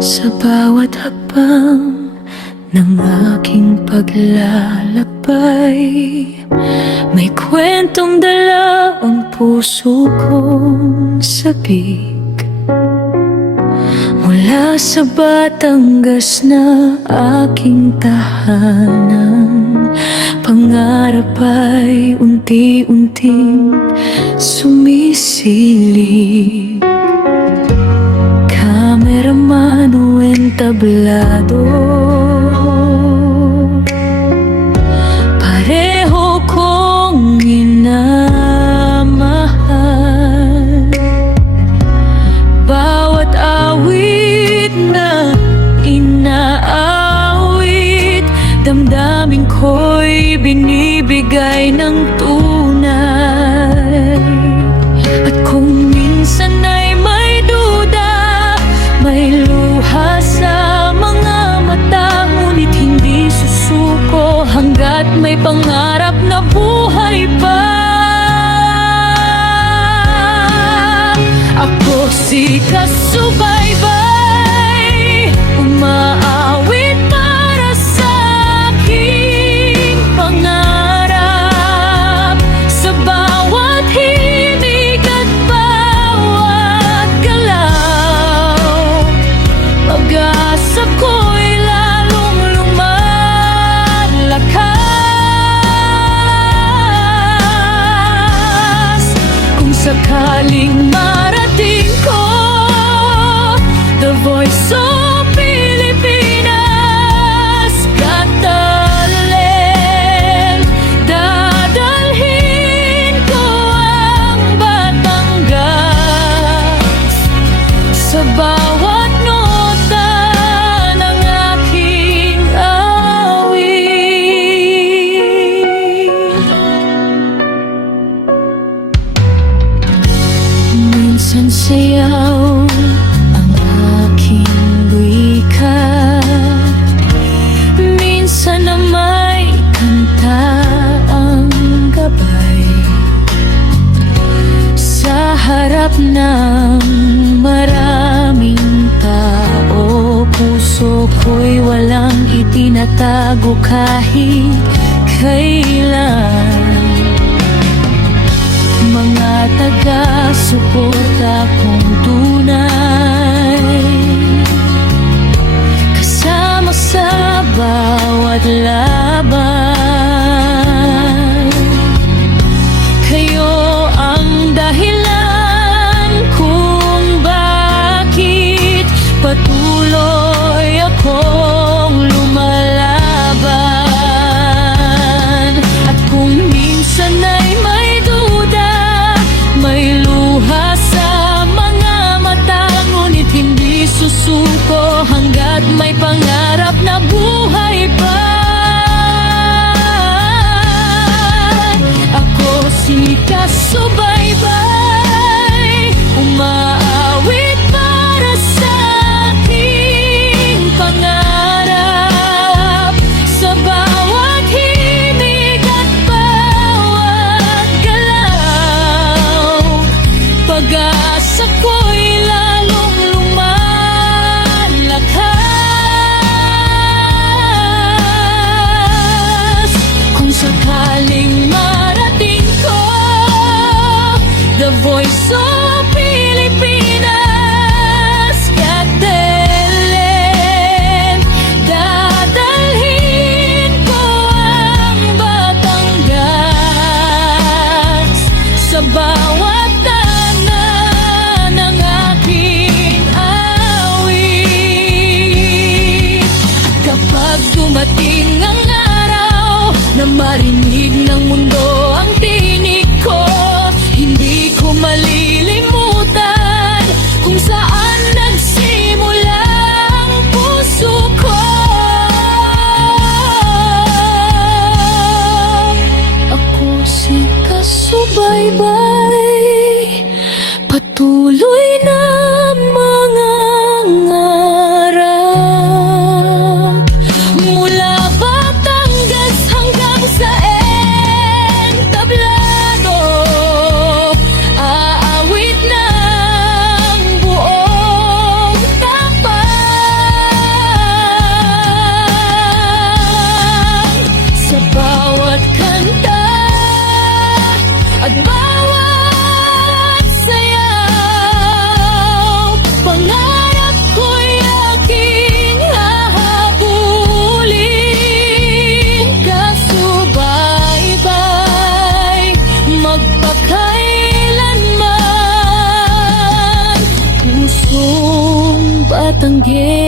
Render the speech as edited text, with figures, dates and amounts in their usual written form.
Sa bawat hakbang ng aking paglalakbay, may kwentong dala ang puso kong sabik. Mula sa Batangas na aking tahanan, pangarap ay unti-unting sumisilip. Kameraman o entablado, pareho kong inamahal. Bawat awit na inaawit, damdamin ko'y binibigay ng tunay. At kung minsan ay may duda, may luha sa mga mata, ngunit hindi susuko hanggat may pangarap na buhay pa. Ako si kasubaybay, umaawit para sa aking pangarap. Sa bawat himig at bawat galaw, pag-asa ko'y lalong lumalakas. Kung sakaling marating ko The Voice of Pilipinas, Got Talent, dadalhin ko ang Batangas sa bawat nota ng aking awit. Minsan sayaw ang aking wika, minsan na may kanta ang gabay. Sa harap ng maraming tao, puso ko'y walang itinatago kahit kailan. Mga taga-suporta kong tunay, kasama sa bawat laban. Kayo ang dahilan kung bakit patuloy akong lumalaban. At kung minsan ay may duda, may luha sa mga mata, ngunit hindi susuko hanggat may pangarap na buhay pa. Ako si kasubaybay, umaawit para sa aking pangarap. Sa bawat himig at bawat galaw, pag-asa ko'y lalong lumalakas. Kung sakaling marating ko langit.